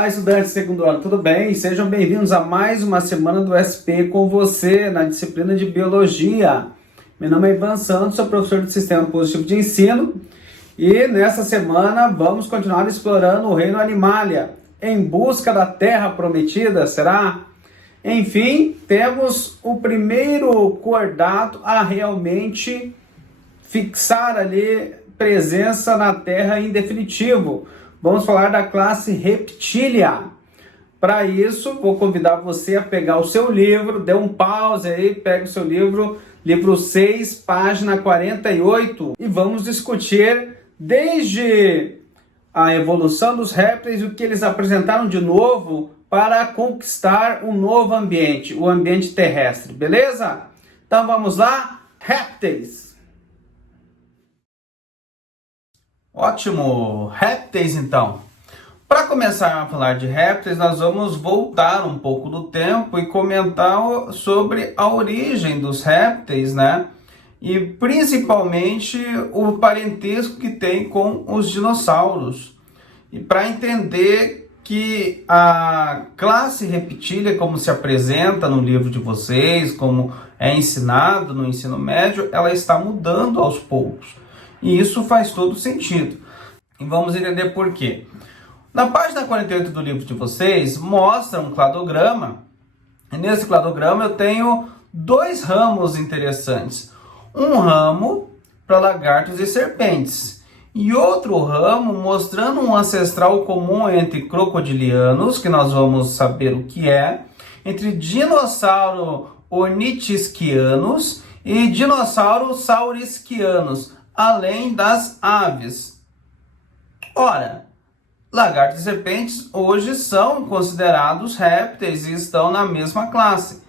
Olá, estudantes de segundo ano, tudo bem? Sejam bem-vindos a mais uma semana do SP com você na disciplina de Biologia. Meu nome é Ivan Santos, sou professor do Sistema Positivo de Ensino e nessa semana vamos continuar explorando o reino Animalia, em busca da Terra Prometida, será? Enfim, temos o primeiro coordato a realmente fixar ali presença na Terra em definitivo. Vamos falar da classe Reptilia. Para isso, vou convidar você a pegar o seu livro, dê um pause aí, pega o seu livro, livro 6, página 48, e vamos discutir desde a evolução dos répteis, o que eles apresentaram de novo para conquistar um novo ambiente, o ambiente terrestre, beleza? Então vamos lá, répteis. Ótimo, répteis então. Para começar a falar de répteis, nós vamos voltar um pouco do tempo e comentar sobre a origem dos répteis, né? E principalmente o parentesco que tem com os dinossauros. E para entender que a classe reptília, como se apresenta no livro de vocês, como é ensinado no ensino médio, ela está mudando aos poucos. E isso faz todo sentido. E vamos entender por quê. Na página 48 do livro de vocês, mostra um cladograma. E nesse cladograma eu tenho dois ramos interessantes. Um ramo para lagartos e serpentes. E outro ramo mostrando um ancestral comum entre crocodilianos, que nós vamos saber o que é, entre dinossauro ornitisquianos e dinossauro saurisquianos, além das aves. Ora, lagartos e serpentes hoje são considerados répteis e estão na mesma classe.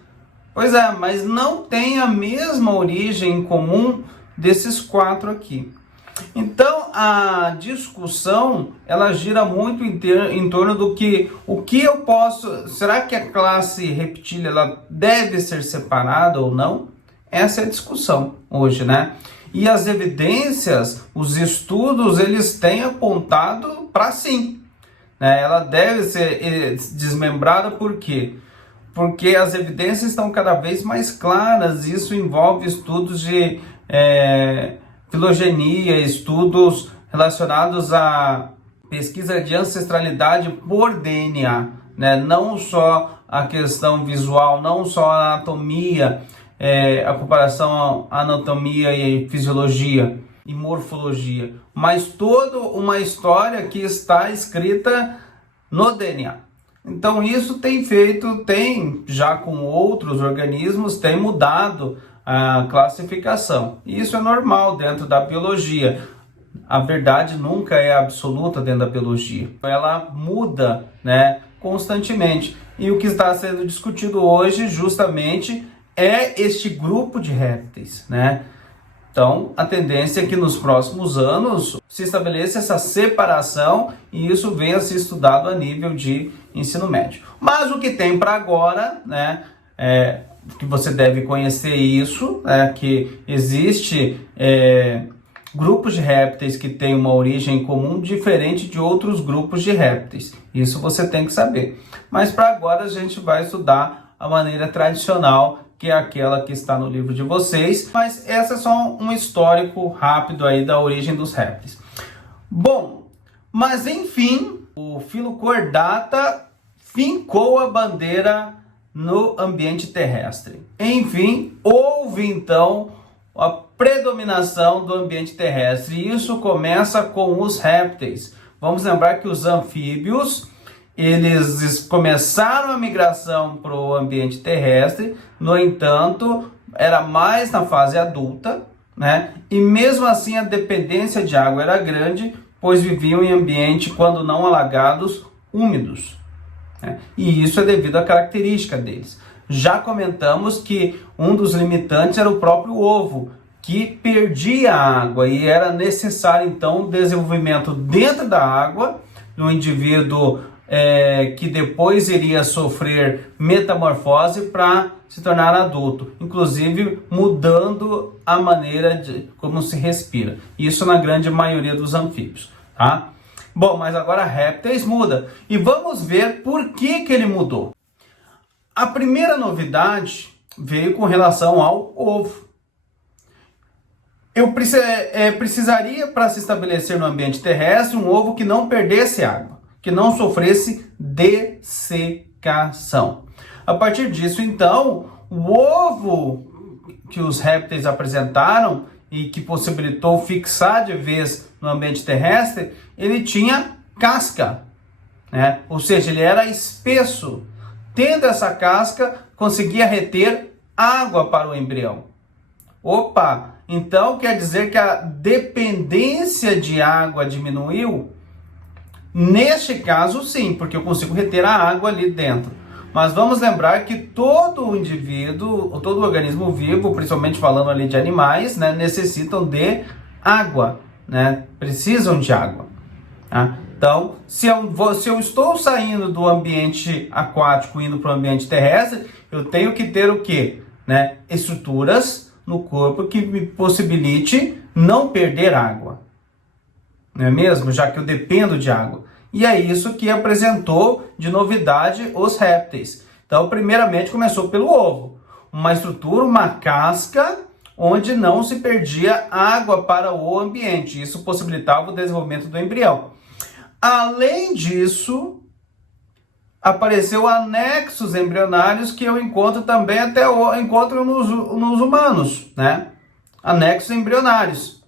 Pois é, mas não tem a mesma origem comum desses quatro aqui. Então, a discussão, ela gira muito em torno do o que eu posso... Será que a classe reptília ela deve ser separada ou não? Essa é a discussão hoje, né? E as evidências, os estudos, eles têm apontado para sim. Né? Ela deve ser desmembrada por quê? Porque as evidências estão cada vez mais claras. Isso envolve estudos de filogenia, estudos relacionados à pesquisa de ancestralidade por DNA. Né? Não só a questão visual, não só a anatomia, a comparação anatomia e fisiologia e morfologia, mas toda uma história que está escrita no DNA. Então isso tem já com outros organismos, tem mudado a classificação. E isso é normal dentro da biologia. A verdade nunca é absoluta dentro da biologia. Ela muda, né, constantemente. E o que está sendo discutido hoje justamente é este grupo de répteis, né? Então, a tendência é que nos próximos anos se estabeleça essa separação e isso venha a ser estudado a nível de ensino médio. Mas o que tem para agora, né, que você deve conhecer isso, que existe grupos de répteis que têm uma origem comum diferente de outros grupos de répteis. Isso você tem que saber. Mas para agora a gente vai estudar a maneira tradicional, que é aquela que está no livro de vocês, mas essa é só um histórico rápido aí da origem dos répteis. Bom, mas enfim, o Filochordata fincou a bandeira no ambiente terrestre. Enfim, houve então a predominação do ambiente terrestre, e isso começa com os répteis. Vamos lembrar que os anfíbios, eles começaram a migração para o ambiente terrestre, no entanto, era mais na fase adulta, né? E mesmo assim a dependência de água era grande, pois viviam em ambiente, quando não alagados, úmidos. Né? E isso é devido à característica deles. Já comentamos que um dos limitantes era o próprio ovo, que perdia água e era necessário então o desenvolvimento dentro da água do indivíduo que depois iria sofrer metamorfose para se tornar adulto, inclusive mudando a maneira de como se respira. Isso na grande maioria dos anfíbios, tá? Bom, mas agora répteis muda. E vamos ver por que ele mudou. A primeira novidade veio com relação ao ovo. Eu precisaria, para se estabelecer no ambiente terrestre, um ovo que não perdesse água, que não sofresse dessecação. A partir disso, então, o ovo que os répteis apresentaram e que possibilitou fixar de vez no ambiente terrestre, ele tinha casca, né? Ou seja, ele era espesso. Tendo essa casca, conseguia reter água para o embrião. Opa! Então quer dizer que a dependência de água diminuiu? Neste caso, sim, porque eu consigo reter a água ali dentro. Mas vamos lembrar que todo indivíduo, todo organismo vivo, principalmente falando ali de animais, né, necessitam de água, né? Precisam de água. Tá? Então, se eu estou saindo do ambiente aquático indo para o ambiente terrestre, eu tenho que ter o quê? Né? Estruturas no corpo que me possibilite não perder água. Não é mesmo? Já que eu dependo de água. E é isso que apresentou de novidade os répteis. Então, primeiramente, começou pelo ovo. Uma estrutura, uma casca, onde não se perdia água para o ambiente. Isso possibilitava o desenvolvimento do embrião. Além disso, apareceu anexos embrionários que eu encontro também encontro nos humanos, né? Anexos embrionários.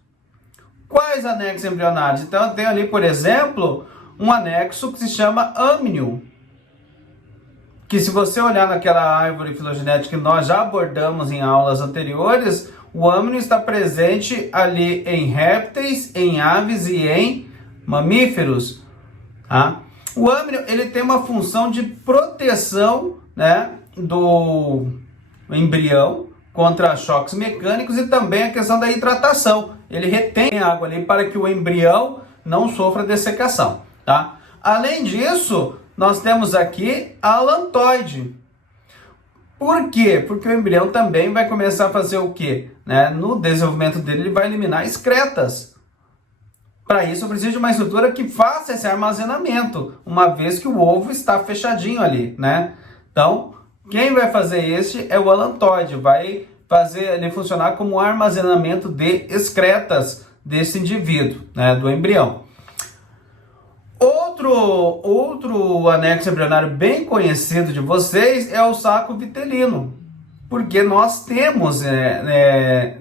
Quais anexos embrionários? Então, eu tenho ali, por exemplo, um anexo que se chama âmnio, que se você olhar naquela árvore filogenética que nós já abordamos em aulas anteriores, o âmnio está presente ali em répteis, em aves e em mamíferos. Tá? O âmnio, ele tem uma função de proteção, né, do embrião contra choques mecânicos e também a questão da hidratação. Ele retém água ali para que o embrião não sofra dessecação. Tá? Além disso, nós temos aqui a alantoide. Por quê? Porque o embrião também vai começar a fazer o quê? Né? No desenvolvimento dele, ele vai eliminar excretas. Para isso, eu preciso de uma estrutura que faça esse armazenamento, uma vez que o ovo está fechadinho ali, né? Então, quem vai fazer este é o alantoide, vai fazer ele funcionar como armazenamento de excretas desse indivíduo, né, do embrião. Outro anexo embrionário bem conhecido de vocês é o saco vitelino, porque nós temos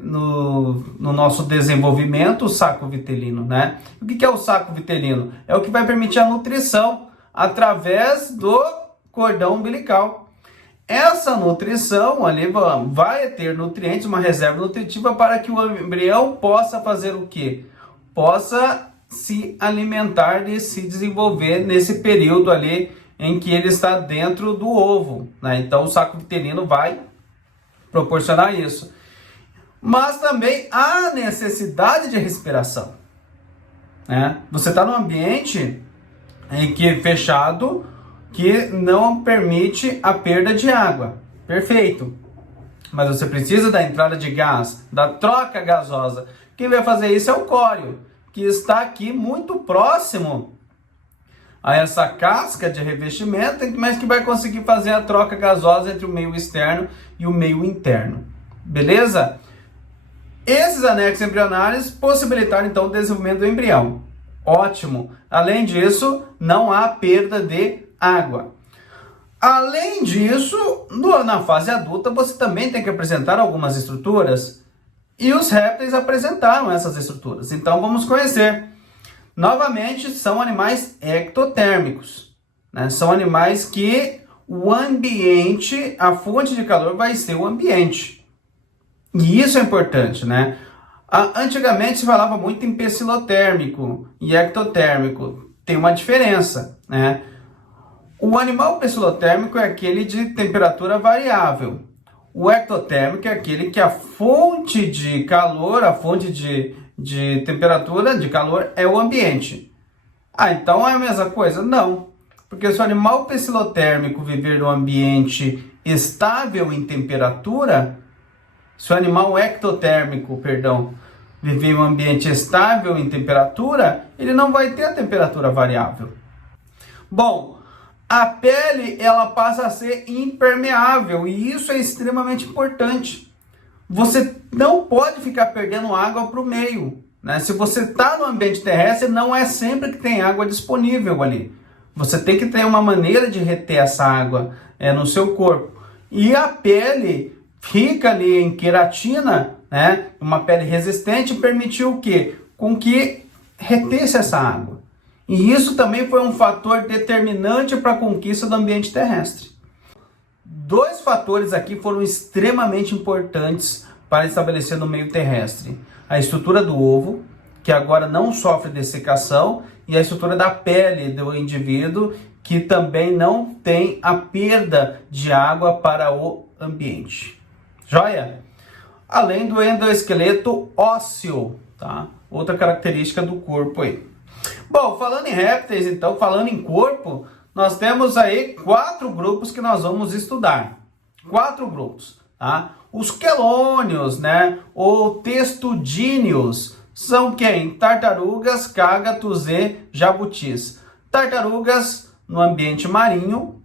no nosso desenvolvimento o saco vitelino, né? O que é o saco vitelino? É o que vai permitir a nutrição através do cordão umbilical. Essa nutrição ali vai ter nutrientes, uma reserva nutritiva para que o embrião possa fazer o quê? Possa se alimentar e se desenvolver nesse período ali em que ele está dentro do ovo, né? Então o saco vitelino vai proporcionar isso. Mas também há necessidade de respiração, né? Você está num ambiente em que fechado, que não permite a perda de água. Perfeito. Mas você precisa da entrada de gás, da troca gasosa. Quem vai fazer isso é o córeo, que está aqui muito próximo a essa casca de revestimento, mas que vai conseguir fazer a troca gasosa entre o meio externo e o meio interno. Beleza? Esses anexos embrionários possibilitaram então o desenvolvimento do embrião. Ótimo. Além disso, não há perda de água. Além disso, na fase adulta, você também tem que apresentar algumas estruturas. E os répteis apresentaram essas estruturas. Então vamos conhecer. Novamente, são animais ectotérmicos, né? São animais que o ambiente, a fonte de calor vai ser o ambiente. E isso é importante, né? Antigamente se falava muito em pecilotérmico e ectotérmico. Tem uma diferença, né? O animal pecilotérmico é aquele de temperatura variável. O ectotérmico é aquele que a fonte de calor, a fonte de temperatura, de calor, é o ambiente. Então é a mesma coisa? Não. Porque se o animal pecilotérmico viver num ambiente estável em temperatura, se o animal ectotérmico, viver em um ambiente estável em temperatura, ele não vai ter a temperatura variável. Bom, a pele ela passa a ser impermeável e isso é extremamente importante. Você não pode ficar perdendo água para o meio, né? Se você está no ambiente terrestre, não é sempre que tem água disponível ali. Você tem que ter uma maneira de reter essa água no seu corpo. E a pele fica ali em queratina, né? Uma pele resistente permitiu o quê? Com que retesse essa água. E isso também foi um fator determinante para a conquista do ambiente terrestre. Dois fatores aqui foram extremamente importantes para estabelecer no meio terrestre. A estrutura do ovo, que agora não sofre dessecação, e a estrutura da pele do indivíduo, que também não tem a perda de água para o ambiente. Joia? Além do endoesqueleto ósseo, tá? Outra característica do corpo aí. Bom, falando em répteis, então, falando em corpo, nós temos aí 4 grupos que nós vamos estudar. 4 grupos, tá? Os quelônios, né? Ou testudíneos, são quem? Tartarugas, cágatos e jabutis. Tartarugas no ambiente marinho,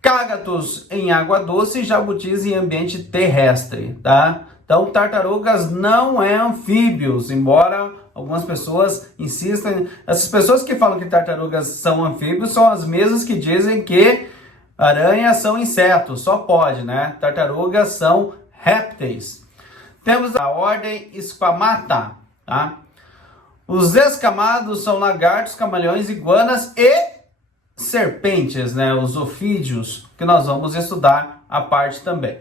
cágatos em água doce e jabutis em ambiente terrestre, tá? Então, tartarugas não é anfíbios, embora algumas pessoas insistam. Essas pessoas que falam que tartarugas são anfíbios são as mesmas que dizem que aranhas são insetos, só pode, né? Tartarugas são répteis. Temos a ordem Squamata, tá? Os escamados são lagartos, camaleões, iguanas e serpentes, né? Os ofídeos, que nós vamos estudar a parte também.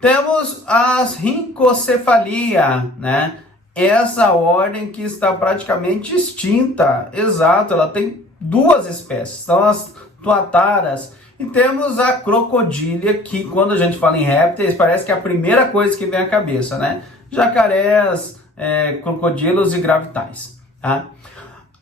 Temos as rincocefalia, né? Essa ordem que está praticamente extinta, exato, ela tem 2 espécies, são as tuataras. E temos a crocodília, que quando a gente fala em répteis, parece que é a primeira coisa que vem à cabeça, né? Jacarés, crocodilos e gravitais, tá?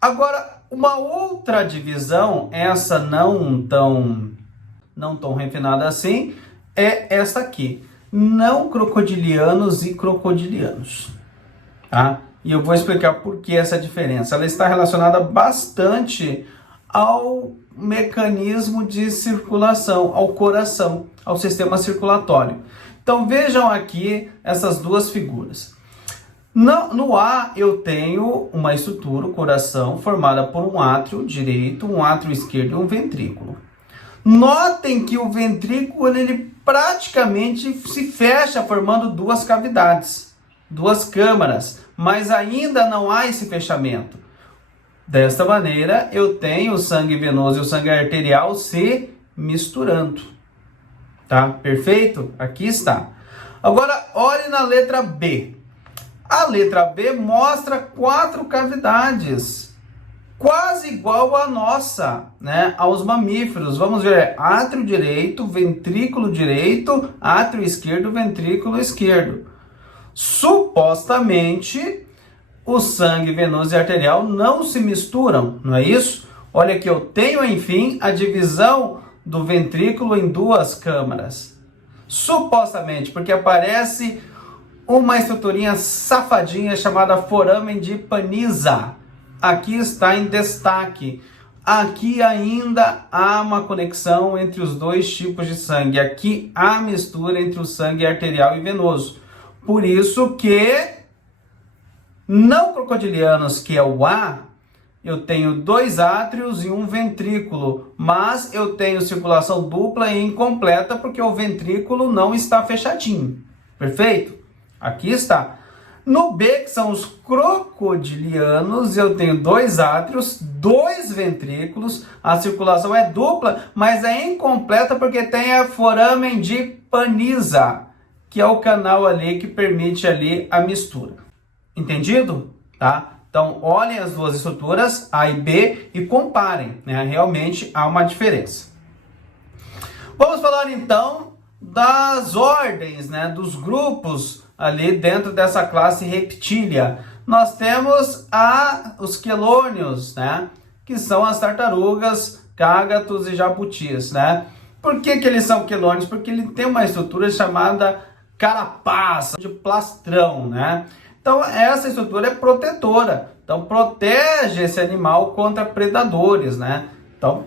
Agora, uma outra divisão, essa não tão refinada assim, é essa aqui. Não crocodilianos e crocodilianos, tá? E eu vou explicar por que essa diferença. Ela está relacionada bastante ao mecanismo de circulação, ao coração, ao sistema circulatório. Então vejam aqui essas 2 figuras. No A eu tenho uma estrutura, o coração, formada por um átrio direito, um átrio esquerdo e um ventrículo. Notem que o ventrículo ele praticamente se fecha, formando 2 cavidades, 2 câmaras, mas ainda não há esse fechamento. Desta maneira, eu tenho o sangue venoso e o sangue arterial se misturando. Tá? Perfeito? Aqui está. Agora, olhe na letra B. A letra B mostra 4 cavidades, quase igual à nossa, né? Aos mamíferos. Vamos ver, átrio direito, ventrículo direito, átrio esquerdo, ventrículo esquerdo. Supostamente, o sangue venoso e arterial não se misturam, não é isso? Olha aqui, eu tenho, enfim, a divisão do ventrículo em 2 câmaras. Supostamente, porque aparece uma estruturinha safadinha chamada foramen de Paniza. Aqui está em destaque. Aqui ainda há uma conexão entre os 2 tipos de sangue. Aqui há mistura entre o sangue arterial e venoso. Por isso que não crocodilianos, que é o A, eu tenho 2 átrios e um ventrículo, mas eu tenho circulação dupla e incompleta porque o ventrículo não está fechadinho. Perfeito? Aqui está. No B, que são os crocodilianos, eu tenho 2 átrios, 2 ventrículos, a circulação é dupla, mas é incompleta porque tem a foramen de Paniza, que é o canal ali que permite ali a mistura. Entendido? Tá? Então, olhem as 2 estruturas, A e B, e comparem, né? Realmente há uma diferença. Vamos falar então das ordens, né? Dos grupos ali dentro dessa classe reptília. Nós temos os quelônios, né? Que são as tartarugas, cágatos e jabutis, né? Por que eles são quelônios? Porque ele tem uma estrutura chamada carapaça, de plastrão, né? Então, essa estrutura é protetora. Então, protege esse animal contra predadores, né? Então,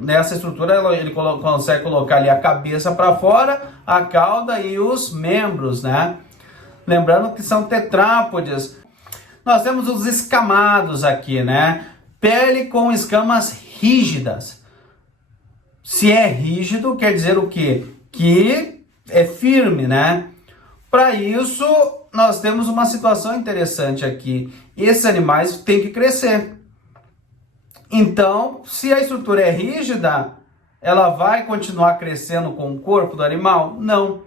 nessa estrutura, ele consegue colocar ali a cabeça para fora, a cauda e os membros, né? Lembrando que são tetrápodes. Nós temos os escamados aqui, né? Pele com escamas rígidas. Se é rígido, quer dizer o quê? Que é firme, né? Para isso, nós temos uma situação interessante aqui. Esses animais têm que crescer. Então, se a estrutura é rígida, ela vai continuar crescendo com o corpo do animal? Não.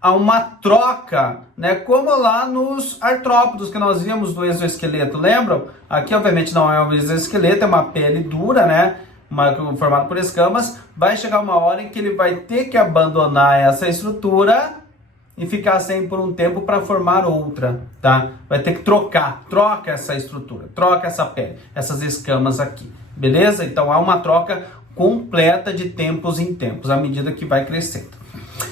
Há uma troca, né? Como lá nos artrópodos que nós vimos do exoesqueleto, lembram? Aqui, obviamente, não é um exoesqueleto, é uma pele dura, né? Formada por escamas. Vai chegar uma hora em que ele vai ter que abandonar essa estrutura e ficar sem por um tempo para formar outra, tá? Vai ter que troca essa estrutura, troca essa pele, essas escamas aqui, beleza? Então há uma troca completa de tempos em tempos, à medida que vai crescendo.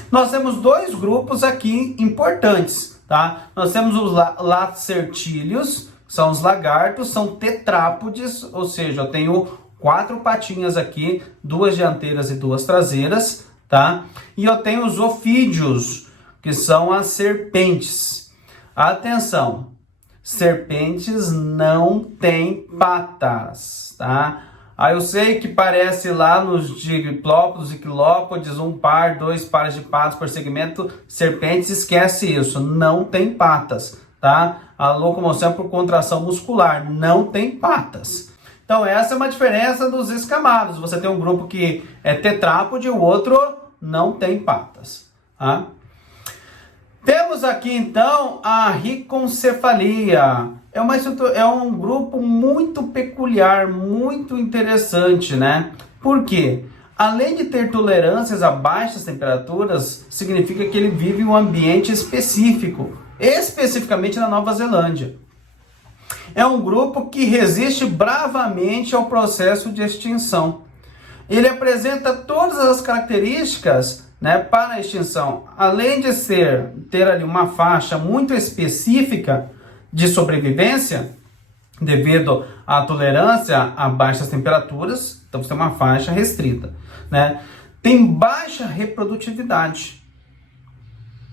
Nós temos dois grupos aqui importantes, tá? Nós temos os lacertílios, são os lagartos, são tetrápodes, ou seja, eu tenho 4 patinhas aqui, 2 dianteiras e 2 traseiras, tá? E eu tenho os ofídeos, que são as serpentes. Atenção, serpentes não têm patas, tá? Aí eu sei que parece lá nos diplópodos e quilópodes, 1 par, 2 pares de patas por segmento. Serpentes, esquece isso, não tem patas, tá? A locomoção é por contração muscular, não tem patas. Então essa é uma diferença dos escamados. Você tem um grupo que é tetrápode, o outro não tem patas, tá? Temos aqui então a riconcefalia. É um grupo muito peculiar, muito interessante, né? Por quê? Além de ter tolerâncias a baixas temperaturas, significa que ele vive em um ambiente específico, especificamente na Nova Zelândia. É um grupo que resiste bravamente ao processo de extinção. Ele apresenta todas as características, né, para a extinção. Além de ter ali uma faixa muito específica de sobrevivência, devido à tolerância a baixas temperaturas, então você tem uma faixa restrita, né? Tem baixa reprodutividade,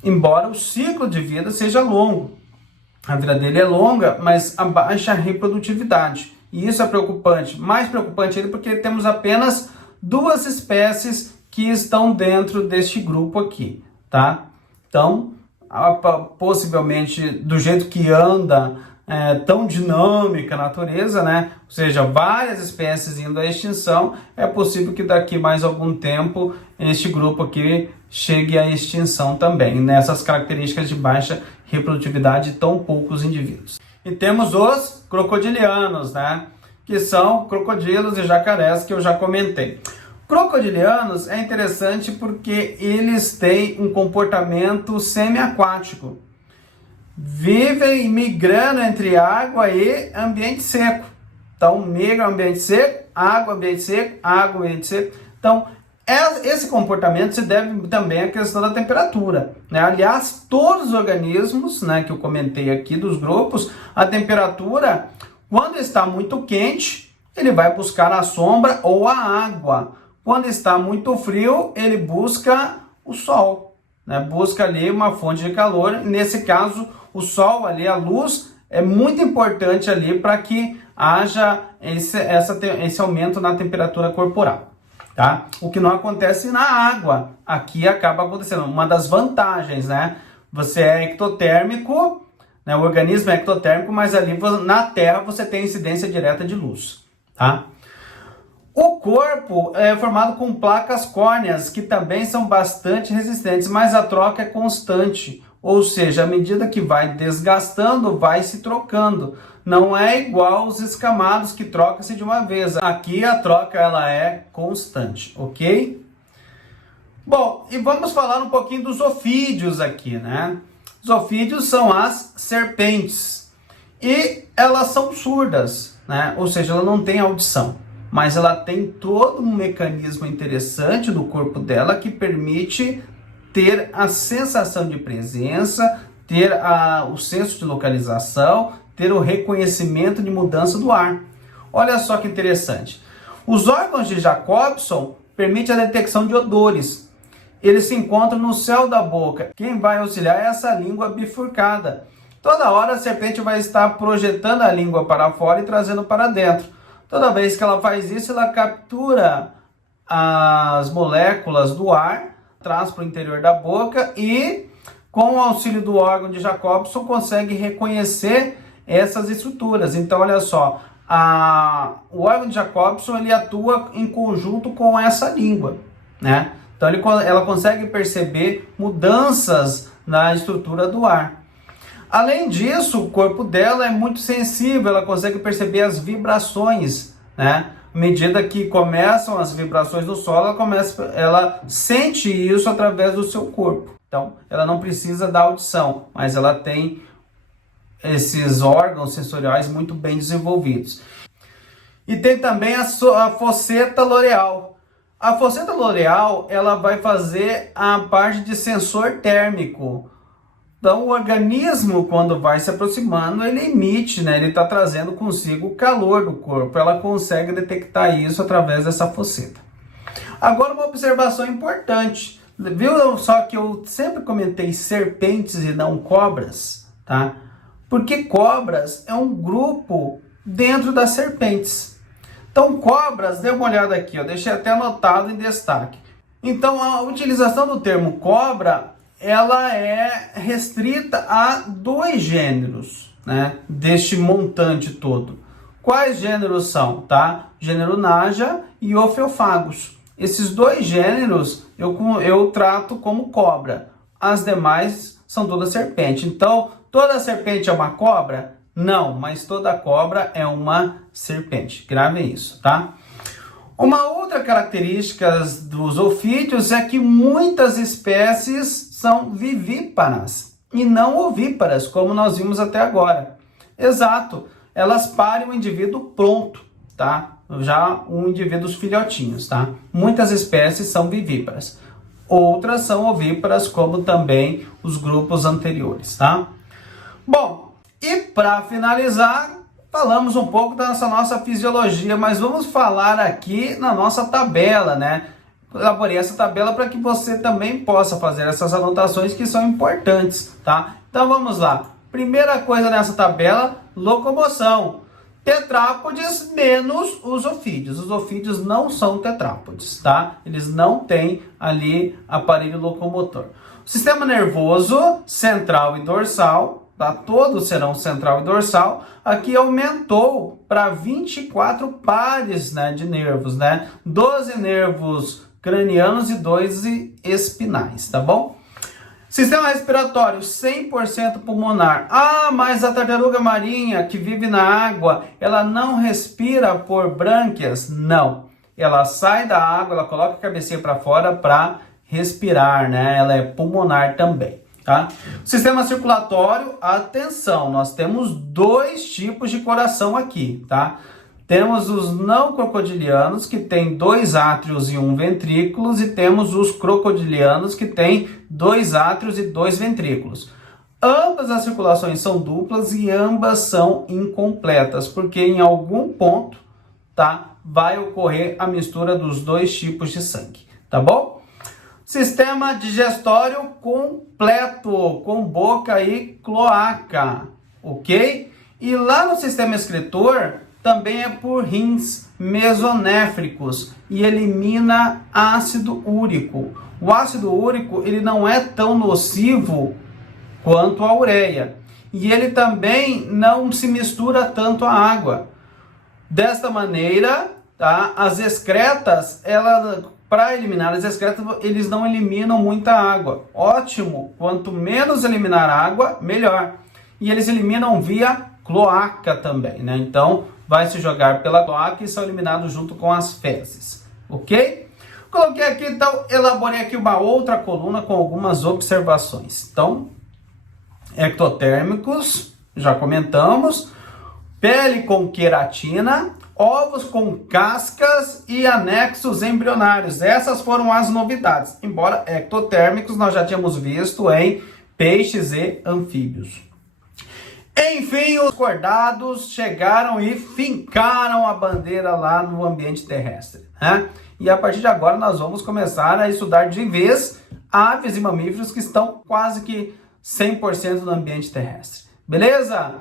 embora o ciclo de vida seja longo. A vida dele é longa, mas a baixa reprodutividade. E isso é preocupante. Mais preocupante ainda porque temos apenas 2 espécies que estão dentro deste grupo aqui, tá? Então, possivelmente, do jeito que anda, tão dinâmica a natureza, né? Ou seja, várias espécies indo à extinção, é possível que daqui mais algum tempo este grupo aqui chegue à extinção também, nessas características de baixa reprodutividade e tão poucos indivíduos. E temos os crocodilianos, né? Que são crocodilos e jacarés que eu já comentei. Crocodilianos é interessante porque eles têm um comportamento semiaquático. Vivem migrando entre água e ambiente seco. Então, migram ambiente seco, água, ambiente seco, água, ambiente seco. Então, esse comportamento se deve também à questão da temperatura, né? Aliás, todos os organismos, né, que eu comentei aqui dos grupos, a temperatura, quando está muito quente, ele vai buscar a sombra ou a água. Quando está muito frio, ele busca o sol, né? Busca ali uma fonte de calor. Nesse caso, o sol ali, a luz, é muito importante ali para que haja esse aumento na temperatura corporal, tá? O que não acontece na água, aqui acaba acontecendo. Uma das vantagens, né? Você é ectotérmico, né? O organismo é ectotérmico, mas ali na Terra você tem incidência direta de luz, tá? O corpo é formado com placas córneas, que também são bastante resistentes, mas a troca é constante. Ou seja, à medida que vai desgastando, vai se trocando. Não é igual os escamados que trocam-se de uma vez. Aqui a troca ela é constante, ok? Bom, e vamos falar um pouquinho dos ofídeos aqui, né? Os ofídeos são as serpentes. E elas são surdas, né? Ou seja, ela não tem audição. Mas ela tem todo um mecanismo interessante do corpo dela que permite ter a sensação de presença, ter o senso de localização, ter o reconhecimento de mudança do ar. Olha só que interessante. Os órgãos de Jacobson permitem a detecção de odores. Eles se encontram no céu da boca. Quem vai auxiliar é essa língua bifurcada. Toda hora a serpente vai estar projetando a língua para fora e trazendo para dentro. Toda vez que ela faz isso, ela captura as moléculas do ar, traz para o interior da boca e, com o auxílio do órgão de Jacobson, consegue reconhecer essas estruturas. Então, olha só, o órgão de Jacobson ele atua em conjunto com essa língua, né? Então, ela consegue perceber mudanças na estrutura do ar. Além disso, o corpo dela é muito sensível, ela consegue perceber as vibrações, né? À medida que começam as vibrações do solo, ela sente isso através do seu corpo. Então, ela não precisa da audição, mas ela tem esses órgãos sensoriais muito bem desenvolvidos. E tem também a fosseta loreal. A fosseta loreal, ela vai fazer a parte de sensor térmico. Então, o organismo, quando vai se aproximando, ele emite, né? Ele está trazendo consigo o calor do corpo. Ela consegue detectar isso através dessa fosseta. Agora, uma observação importante. Viu só que eu sempre comentei serpentes e não cobras, tá? Porque cobras é um grupo dentro das serpentes. Então, cobras, dê uma olhada aqui, eu deixei até anotado em destaque. Então, a utilização do termo cobra, ela é restrita a 2 gêneros, né, deste montante todo. Quais gêneros são? Tá? Gênero Naja e Ophiophagus. Esses 2 gêneros eu trato como cobra. As demais são toda serpente. Então, toda serpente é uma cobra? Não, mas toda cobra é uma serpente. Gravem isso, tá? Uma outra característica dos ofídeos é que muitas espécies são vivíparas e não ovíparas, como nós vimos até agora. Exato, elas parem o indivíduo pronto, tá? Já um indivíduo dos filhotinhos, tá? Muitas espécies são vivíparas, outras são ovíparas, como também os grupos anteriores, tá? Bom, e para finalizar, falamos um pouco da nossa fisiologia, mas vamos falar aqui na nossa tabela, né? Elaborei essa tabela para que você também possa fazer essas anotações que são importantes, tá? Então vamos lá. Primeira coisa nessa tabela, locomoção. Tetrápodes menos os ofídeos. Os ofídeos não são tetrápodes, tá? Eles não têm ali aparelho locomotor. O sistema nervoso central e dorsal, tá? Todos serão central e dorsal. Aqui aumentou para 24 pares, né, de nervos, né? 12 nervos cranianos e 2 espinais, tá bom? Sistema respiratório 100% pulmonar. Ah, mas a tartaruga marinha que vive na água, ela não respira por brânquias? Não. Ela sai da água, ela coloca a cabecinha para fora para respirar, né? Ela é pulmonar também, tá? Sistema circulatório, atenção, nós temos 2 tipos de coração aqui, tá? Temos os não crocodilianos, que tem 2 átrios e 1 ventrículos, e temos os crocodilianos, que tem 2 átrios e 2 ventrículos. Ambas as circulações são duplas e ambas são incompletas, porque em algum ponto, tá, vai ocorrer a mistura dos 2 tipos de sangue, tá bom? Sistema digestório completo, com boca e cloaca, ok? E lá no sistema excretor, também é por rins mesonéfricos e elimina ácido úrico. O ácido úrico ele não é tão nocivo quanto a ureia. E ele também não se mistura tanto à água. Desta maneira, tá, as excretas, para eliminar as excretas, eles não eliminam muita água. Ótimo! Quanto menos eliminar água, melhor. E eles eliminam via cloaca também, né? Então, vai se jogar pela cloaca e são eliminados junto com as fezes, ok? Coloquei aqui, então, elaborei aqui uma outra coluna com algumas observações. Então, ectotérmicos, já comentamos, pele com queratina, ovos com cascas e anexos embrionários. Essas foram as novidades, embora ectotérmicos nós já tínhamos visto em peixes e anfíbios. Enfim, os acordados chegaram e fincaram a bandeira lá no ambiente terrestre, né? E a partir de agora nós vamos começar a estudar de vez aves e mamíferos que estão quase que 100% no ambiente terrestre. Beleza?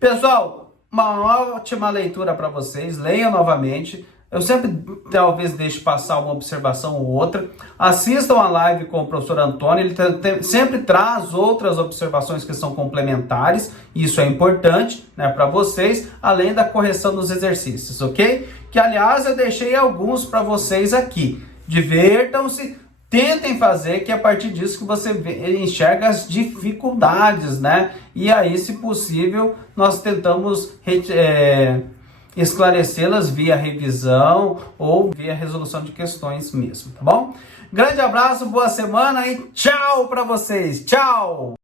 Pessoal, uma ótima leitura para vocês. Leiam novamente. Eu sempre talvez deixe passar uma observação ou outra. Assistam a live com o professor Antônio, ele sempre traz outras observações que são complementares. Isso é importante, né, para vocês, além da correção dos exercícios, ok? Que, aliás, eu deixei alguns para vocês aqui. Divirtam-se, tentem fazer, que é a partir disso que você enxerga as dificuldades, né? E aí, se possível, nós tentamos esclarecê-las via revisão ou via resolução de questões mesmo, tá bom? Grande abraço, boa semana e tchau para vocês. Tchau!